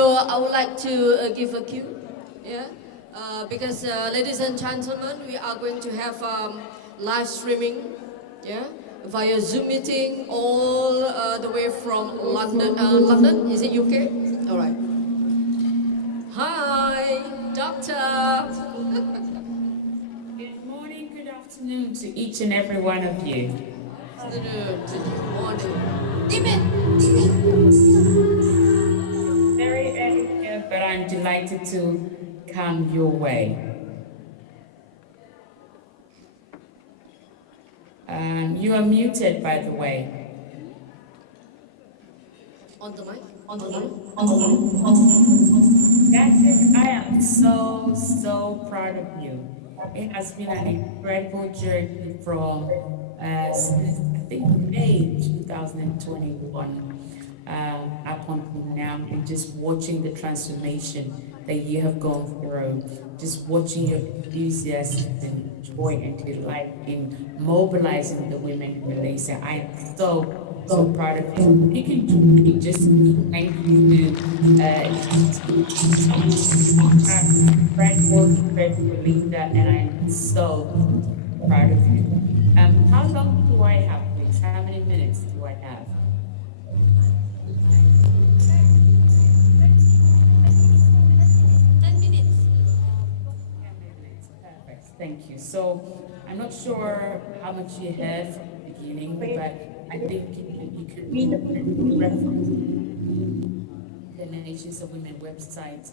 So I would like to give a cue, yeah, because ladies and gentlemen, we are going to have live streaming, yeah, via Zoom meeting all the way from London. London, is it UK? All right. Hi, doctor. Good morning, good afternoon to each and every one of you. Good morning. Very early here, but I'm delighted to come your way. You are muted, by the way. On the mic. That's it. I am so proud of you. It has been an incredible journey from since I think May 2021 up until now, and just watching the transformation that you have gone through, just watching your enthusiasm and joy and delight in mobilizing the women in Malaysia. I am so proud of you. You can do me just thank you incredible leader, and I am so proud of you. How long do I have, please? How many minutes do I have? 10 minutes. 10 minutes. Perfect. Thank you. So I'm not sure how much you heard from the beginning, but I think you could reference the Nations of Women website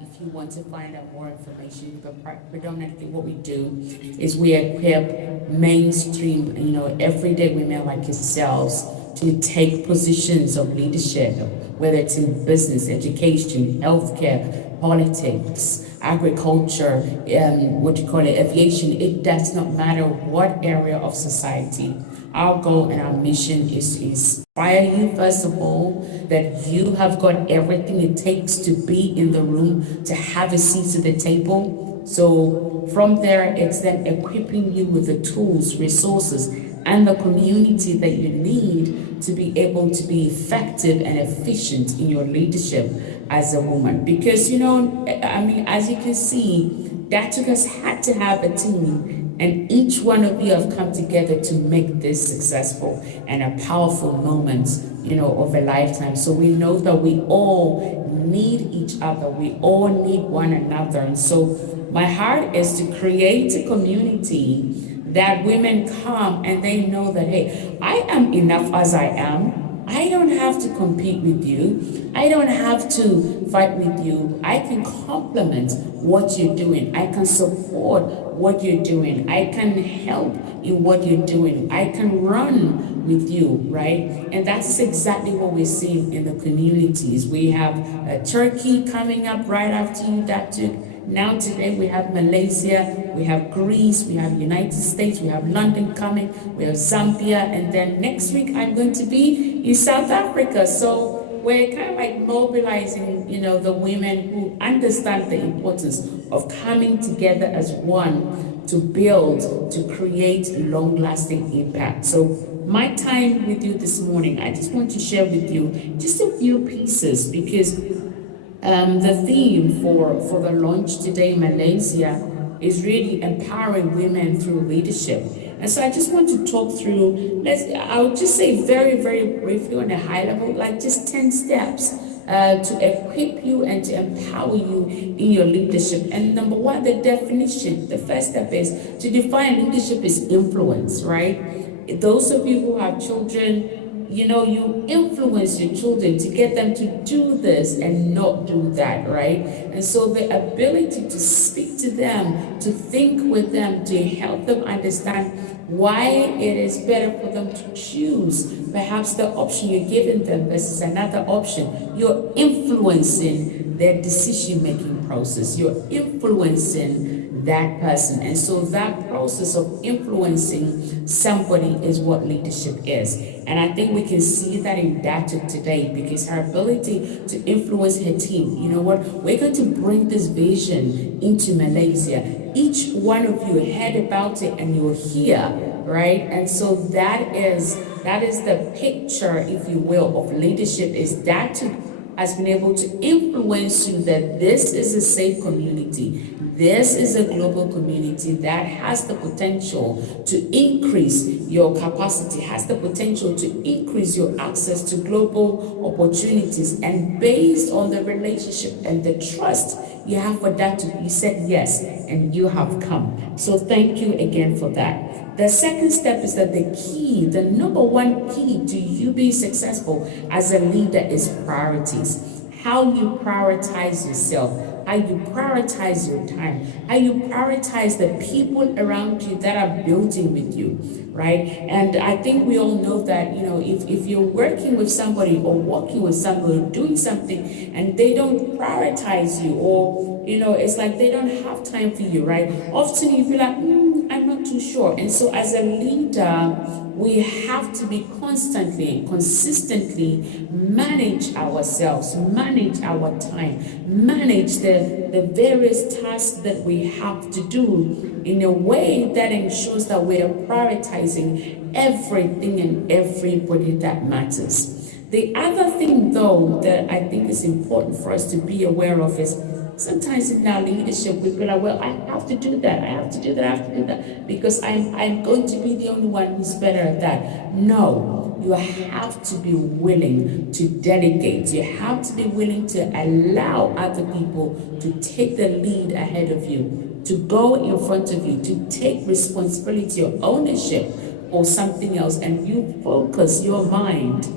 if you want to find out more information. But predominantly what we do is we equip mainstream, everyday women like yourselves to take positions of leadership, whether it's in business, education, healthcare, politics, agriculture, aviation. It does not matter what area of society. Our goal and our mission is to inspire you, first of all, that you have got everything it takes to be in the room, to have a seat at the table. So from there, it's then equipping you with the tools, resources, and the community that you need to be able to be effective and efficient in your leadership as a woman. Because, as you can see, that took us had to have a team, and each one of you have come together to make this successful and a powerful moment, of a lifetime. So we know that we all need each other. We all need one another. And so my heart is to create a community that women come and they know that, hey, I am enough as I am. I don't have to compete with you. I don't have to fight with you. I can complement what you're doing. I can support what you're doing. I can help in what you're doing. I can run with you, right? And that's exactly what we're seeing in the communities. We have Turkey coming up right after you, Dr. Now today we have Malaysia, we have Greece, we have United States, we have London coming, we have Zambia, and then next week I'm going to be in South Africa. So we're kind of like mobilizing, the women who understand the importance of coming together as one to build, to create long-lasting impact. So my time with you this morning, I just want to share with you just a few pieces, because the theme for the launch today in Malaysia is really empowering women through leadership. And so I just want to talk through, I'll just say very, very briefly on a high level, like just 10 steps to equip you and to empower you in your leadership. And number one, the definition, the first step is to define leadership is influence, right? Those of you who have children, you influence your children to get them to do this and not do that, right? And so the ability to speak to them, to think with them, to help them understand why it is better for them to choose perhaps the option you're giving them versus another option. You're influencing their decision-making process. You're influencing that person. And so that process of influencing somebody is what leadership is. And I think we can see that in Data today, because her ability to influence her team, you know what, we're going to bring this vision into Malaysia. Each one of you heard about it and you're here, right? And so that is the picture, if you will, of leadership, is that to has been able to influence you that this is a safe community, this is a global community that has the potential to increase your capacity, has the potential to increase your access to global opportunities, and based on the relationship and the trust you have for that, you said yes, and you have come. So thank you again for that. The second step is that the number one key to you being successful as a leader is priorities. How you prioritize yourself, how you prioritize your time, how you prioritize the people around you that are building with you, right? And I think we all know that, you know, if you're working with somebody or working with somebody or doing something and they don't prioritize you, or, you know, it's like they don't have time for you, right? Often you feel like, I'm not too sure. And so as a leader, we have to be constantly, consistently manage ourselves, manage our time, manage the various tasks that we have to do in a way that ensures that we are prioritizing everything and everybody that matters. The other thing, though, that I think is important for us to be aware of is sometimes in our leadership, we feel like, well, I have to do that, I have to do that, I have to do that, because I'm going to be the only one who's better at that. No, you have to be willing to delegate. You have to be willing to allow other people to take the lead ahead of you, to go in front of you, to take responsibility or ownership or something else, and you focus your mind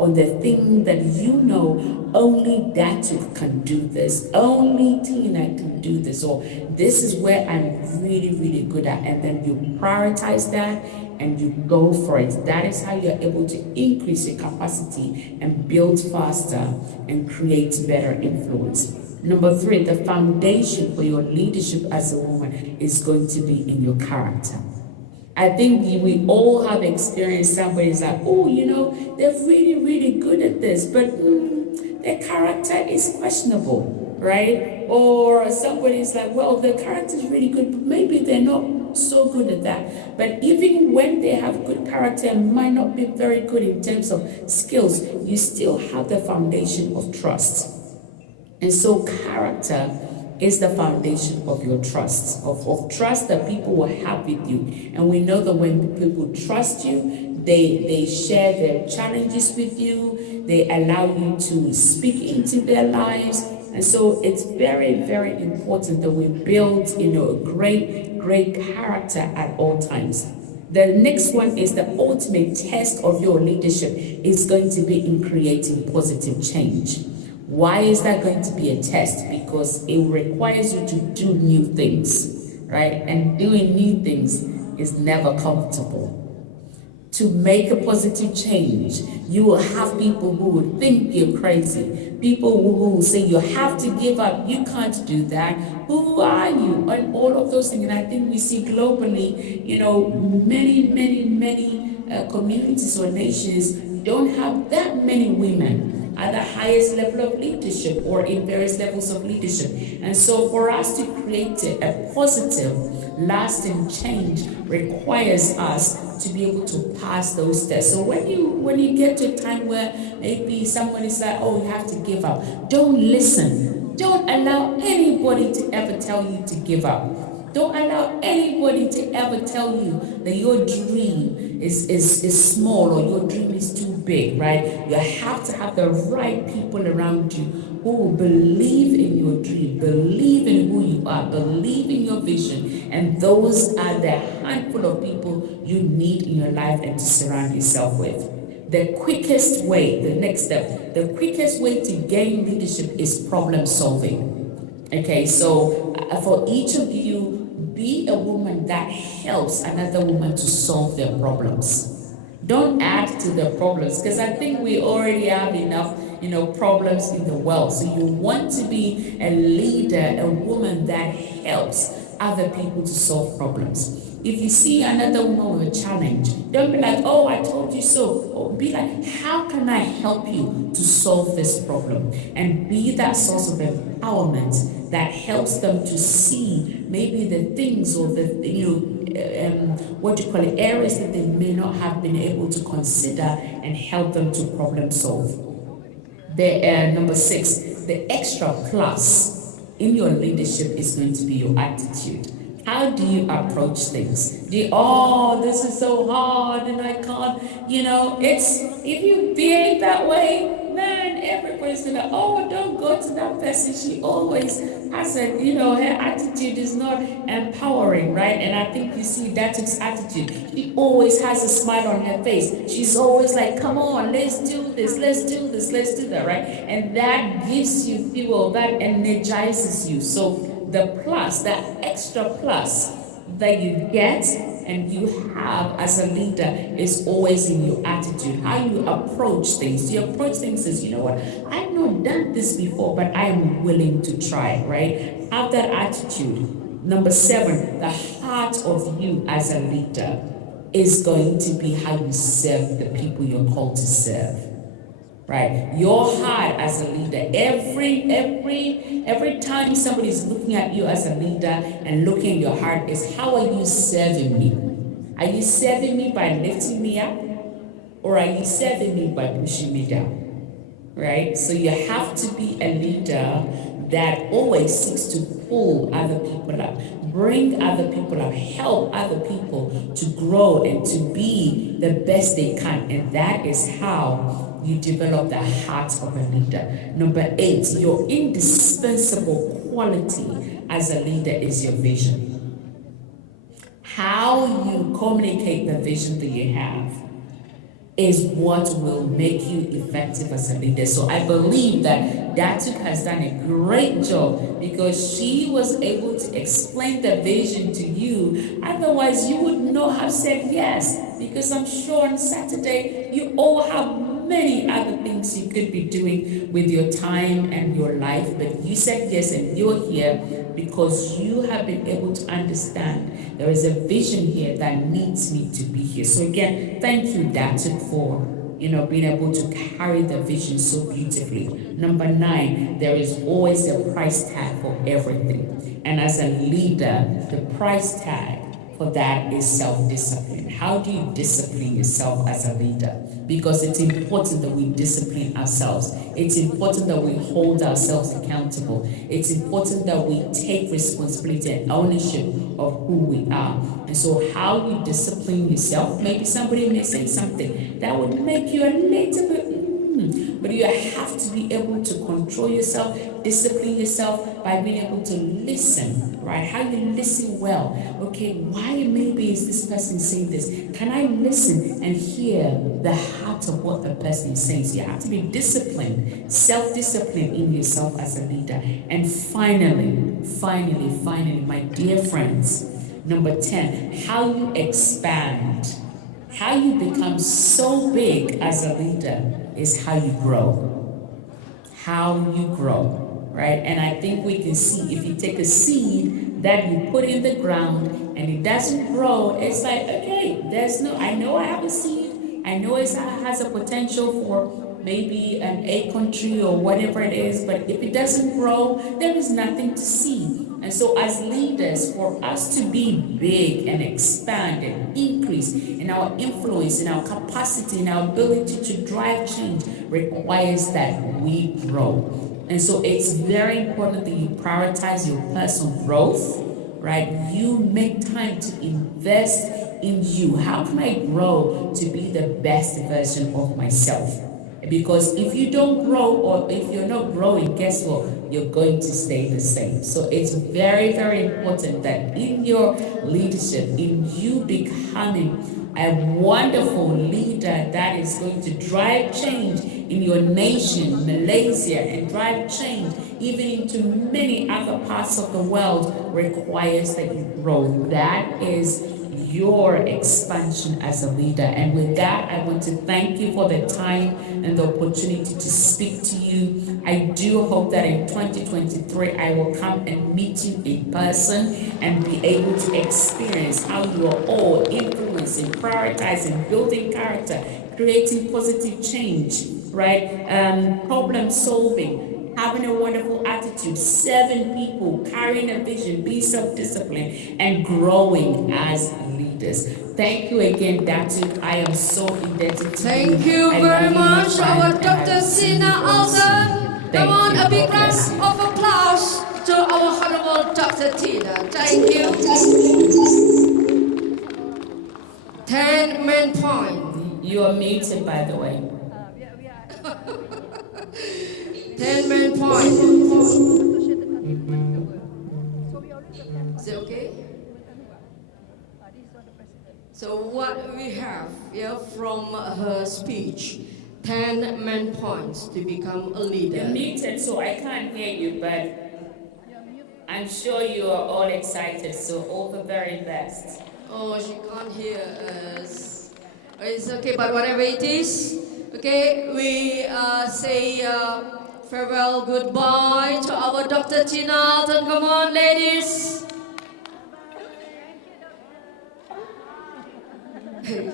on the thing that you know only Datuk can do this, only Tina can do this, or this is where I'm really, really good at, and then you prioritize that and you go for it. That is how you're able to increase your capacity and build faster and create better influence. Number 3, the foundation for your leadership as a woman is going to be in your character. I think we all have experienced somebody's like, oh, you know, they're really, really good at this, but their character is questionable, right? Or somebody's like, well, their character is really good, but maybe they're not so good at that. But even when they have good character and might not be very good in terms of skills, you still have the foundation of trust. And so character is the foundation of your trust, of trust that people will have with you. And we know that when people trust you, they share their challenges with you, they allow you to speak into their lives. And so it's very, very important that we build, you know, a great character at all times. The next one is the ultimate test of your leadership is going to be in creating positive change. Why is that going to be a test? Because it requires you to do new things, right? And doing new things is never comfortable. To make a positive change, you will have people who will think you're crazy. People who will say you have to give up, you can't do that. Who are you? And all of those things. And I think we see globally, you know, many communities or nations don't have that many women at the highest level of leadership or in various levels of leadership. And so for us to create a positive, lasting change requires us to be able to pass those tests. So when you get to a time where maybe somebody's like, oh, you have to give up, don't listen. Don't allow anybody to ever tell you to give up. Don't allow anybody to ever tell you that your dream is small or your dream is too big, right? You have to have the right people around you who will believe in your dream, believe in who you are, believe in your vision. And those are the handful of people you need in your life and to surround yourself with. The quickest way, the next step, the quickest way to gain leadership is problem solving. Okay, so for each of you, be a woman that helps another woman to solve their problems. Don't add to their problems, because I think we already have enough, you know, problems in the world. So you want to be a leader, a woman that helps other people to solve problems. If you see another woman with a challenge, don't be like, oh, I told you so. Or be like, how can I help you to solve this problem? And be that source of empowerment that helps them to see maybe the things or the, areas that they may not have been able to consider and help them to problem solve. Number 6, the extra plus in your leadership is going to be your attitude. How do you approach things? This is so hard and I can't, if you behave that way, man, everybody's gonna, don't go to that person. She always has her attitude is not empowering, right? And I think you see that's its attitude. She always has a smile on her face. She's always like, come on, let's do this, let's do this, let's do that, right? And that gives you fuel, that energizes you. So the plus, that extra plus that you get and you have as a leader is always in your attitude, how you approach things. You approach things as, you know what, I've not done this before, but I am willing to try, right? Have that attitude. Number 7, the heart of you as a leader is going to be how you serve the people you're called to serve. Right, your heart as a leader. Every time somebody is looking at you as a leader and looking at your heart is, how are you serving me? Are you serving me by lifting me up, or are you serving me by pushing me down? Right. So you have to be a leader that always seeks to pull other people up, bring other people up, help other people to grow and to be the best they can, and that is how you develop the heart of a leader. Number 8, your indispensable quality as a leader is your vision. How you communicate the vision that you have is what will make you effective as a leader. So I believe that Datuk has done a great job because she was able to explain the vision to you. Otherwise, you would not have said yes, because I'm sure on Saturday you all have many other things you could be doing with your time and your life, but you said yes, and you're here because you have been able to understand there is a vision here that needs me to be here. So again, thank you, Datuk, for being able to carry the vision so beautifully. Number 9, there is always a price tag for everything, and as a leader, the price tag for that is self-discipline. How do you discipline yourself as a leader? Because it's important that we discipline ourselves. It's important that we hold ourselves accountable. It's important that we take responsibility and ownership of who we are. And so how you discipline yourself, maybe somebody may say something that would make you a little bit but you have to be able to control yourself, discipline yourself by being able to listen, right? How you listen well. Okay, why maybe is this person saying this? Can I listen and hear the heart of what the person is saying? So you have to be disciplined, self-discipline in yourself as a leader. And finally, my dear friends, number 10, how you expand, how you become so big as a leader is how you grow. How you grow, right? And I think we can see if you take a seed that you put in the ground and it doesn't grow, it's like, okay, I know I have a seed. I know it has a potential for maybe an acorn tree or whatever it is, but if it doesn't grow, there is nothing to see. And so as leaders, for us to be big and expand and increase in our influence, in our capacity, in our ability to drive change requires that we grow. And so it's very important that you prioritize your personal growth, right? You make time to invest in you. How can I grow to be the best version of myself? Because if you don't grow, or if you're not growing, guess what? You're going to stay the same. So it's very, very important that in your leadership, in you becoming a wonderful leader that is going to drive change in your nation, Malaysia, and drive change even into many other parts of the world, requires that you grow. That is your expansion as a leader. And with that, I want to thank you for the time and the opportunity to speak to you. I do hope that in 2023 I will come and meet you in person and be able to experience how you are all influencing, prioritizing, building character, creating positive change, right? Problem solving, having a wonderful attitude, serving people, carrying a vision, being self-disciplined, and growing as a leader. leaders. Thank you again, Datuk. I am so indebted to you. Thank you I very love much, you, my our friend, and I Dr. will see Sina you all soon. Alton. Thank Come on, you. a big God bless round you. of applause to our Honorable Dr. Tina. Thank you. 10 main points. You are muted, by the way. 10 main points. Is it okay? So what we have from her speech, 10 main points to become a leader. You're muted, so I can't hear you, but I'm sure you are all excited, so all the very best. Oh, she can't hear us. It's okay, but whatever it is, okay, we say farewell, goodbye to our Dr. Tina Alton. Come on, ladies. You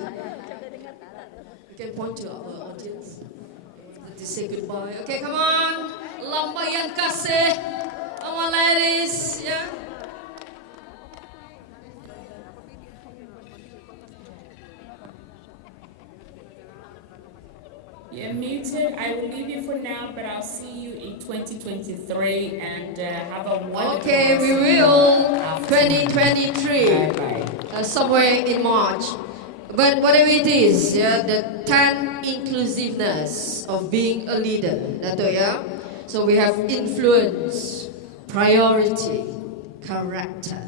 can point to our audience to say goodbye. Okay, come on. Lampayan kasih. Come on, ladies. Yeah. You're muted. I will leave you for now, but I'll see you in 2023 and have a wonderful Okay, we will. 2023. Bye-bye. Somewhere in March. But whatever it is, the 10 inclusiveness of being a leader. So we have influence, priority, character,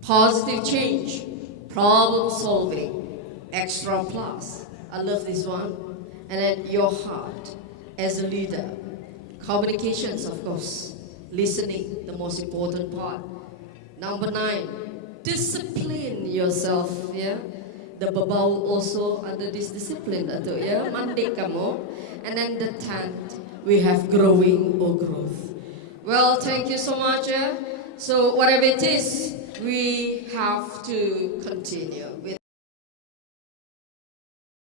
positive change, problem solving, extra plus. I love this one. And then your heart as a leader. Communications, of course. Listening, the most important part. Number 9, discipline yourself. The babau also under this discipline. Mandik kamu. And then the 10th, we have growing or growth. Well, thank you so much. So whatever it is, we have to continue with